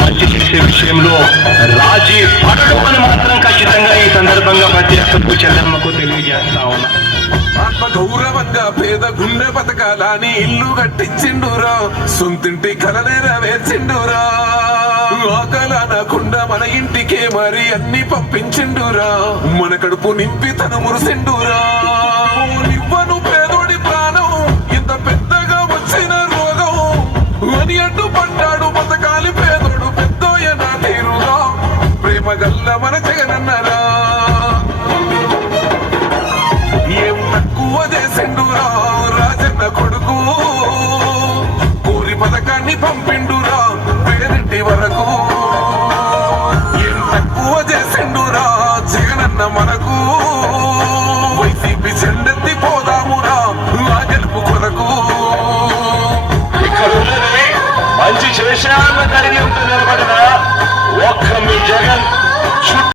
మంచి చేసే విషయంలో రాజీ పడడం అని మాత్రం ఖచ్చితంగా ఈ సందర్భంగా ప్రతి ఒక్కరికి చెల్లెమ్మకు తెలియజేస్తా ఉన్నా. ఆత్మ గౌరవంగా పేద గుండె బతకాలని ఇల్లు కట్టించిండురా, సొంతింటి కల నెరవేర్చిండురా. ఆకలనకుండా మన ఇంటికే మరి అన్ని పంపించిండురా, మన కడుపు నింపి తను మురిసిండురా. నివ్వను పేదోడి ప్రాణం ఇంత పెద్దగా వచ్చిన రోగం అని అడ్డుపడ్డాడు బతకాలి పేదోడు పెద్దోయన తీరుగా. ప్రేమ గల్ల మన జగనన్నరా, ఏం తక్కువ చేసిండురా రాజన్న కొడుకు. కోరి పథకాన్ని పంపిండురా పేరింటి వరకు. ఏం తక్కువ చేసిండురా జగనన్న మనకు. వైసీపీ జెండెత్తి పోదామురా ఆ గెలుపు కొరకు. ఇక్కడ మంచి చేశాన్న కలిగి ఉంటుంది